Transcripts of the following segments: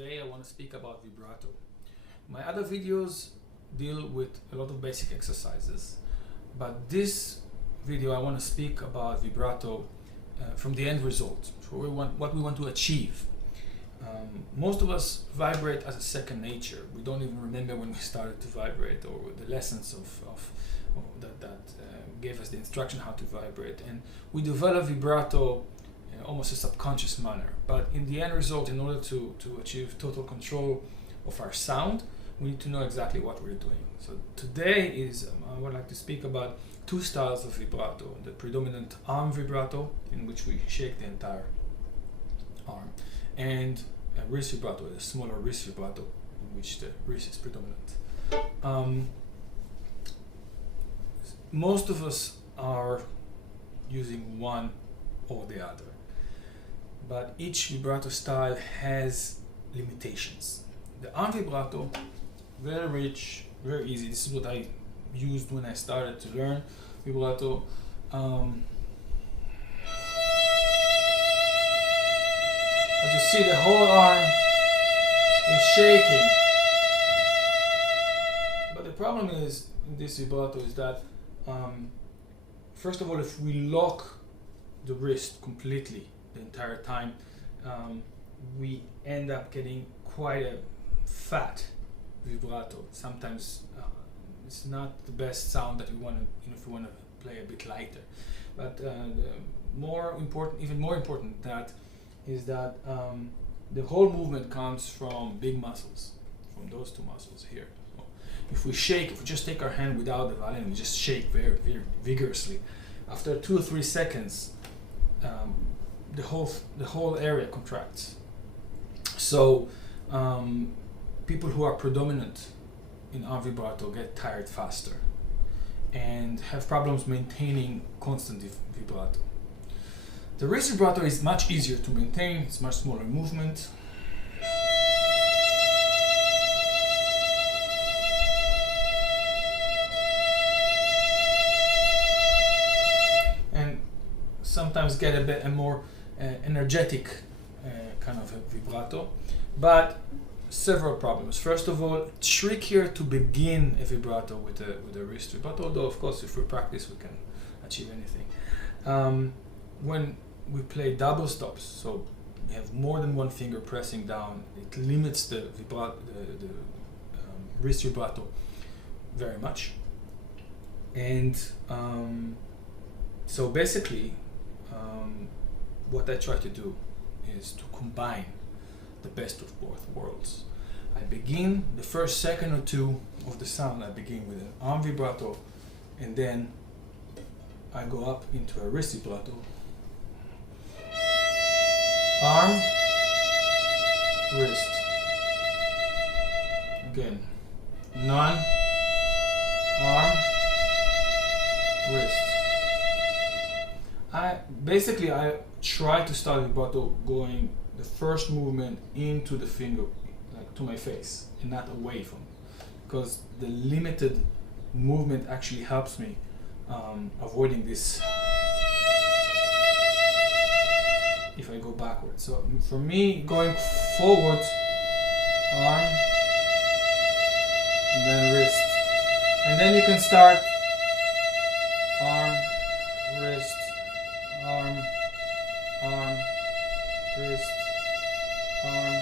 Today I want to speak about vibrato. My other videos deal with a lot of basic exercises, but this video I want to speak about vibrato from the end result, so what we want to achieve. Most of us vibrate as a second nature. We don't even remember when we started to vibrate, or the lessons that gave us the instruction how to vibrate, and we develop vibrato in almost a subconscious manner. But in the end result, in order to achieve total control of our sound, we need to know exactly what we're doing. So today I would like to speak about two styles of vibrato: the predominant arm vibrato, in which we shake the entire arm, and a wrist vibrato, a smaller wrist vibrato, in which the wrist is predominant. Most of us are using one or the other, but each vibrato style has limitations. The arm vibrato, very rich, very easy. This is what I used when I started to learn vibrato. As you see, the whole arm is shaking. But the problem is in this vibrato is that first of all, if we lock the wrist completely the entire time, we end up getting quite a fat vibrato. Sometimes it's not the best sound that we want to, if we want to play a bit lighter. But even more important that is that the whole movement comes from big muscles, from those two muscles here. So if we just take our hand without the violin, we just shake very, very vigorously. After 2 or 3 seconds, the whole area contracts. So people who are predominant in arm vibrato get tired faster and have problems maintaining constant vibrato. The wrist vibrato is much easier to maintain. It's much smaller movement. And sometimes get a more energetic kind of a vibrato, but several problems. First of all, it's trickier to begin a vibrato with a wrist vibrato, although of course if we practice we can achieve anything. When we play double stops, so we have more than one finger pressing down, it limits the wrist vibrato very much. And so basically what I try to do is to combine the best of both worlds. I begin the first second or two of the sound, I begin with an arm vibrato, and then I go up into a wrist vibrato. Arm, wrist. Again, none, arm, wrist. I try to start vibrato going the first movement into the finger, like to my face, and not away from it, because the limited movement actually helps me avoiding this if I go backwards. So for me, going forward, arm, and then wrist, and then you can start arm, wrist, arm, arm, wrist, arm.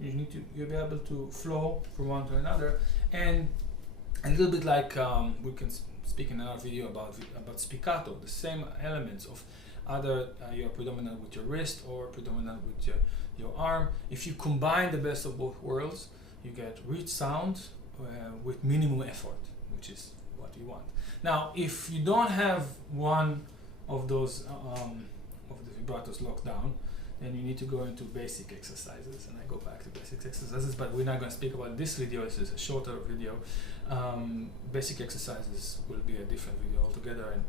You'll be able to flow from one to another, and a little bit like we can speak in another video about spiccato, the same elements of either you're predominant with your wrist or predominant with your arm. If you combine the best of both worlds, you get rich sound with minimum effort, which is what you want. Now, if you don't have one of those of the vibratos locked down, then you need to go into basic exercises, and I go back to basic exercises, but we're not going to speak about this video. This is a shorter video. Basic exercises will be a different video altogether, and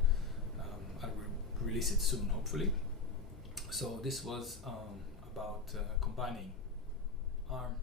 I will release it soon, hopefully. So this was about combining arm,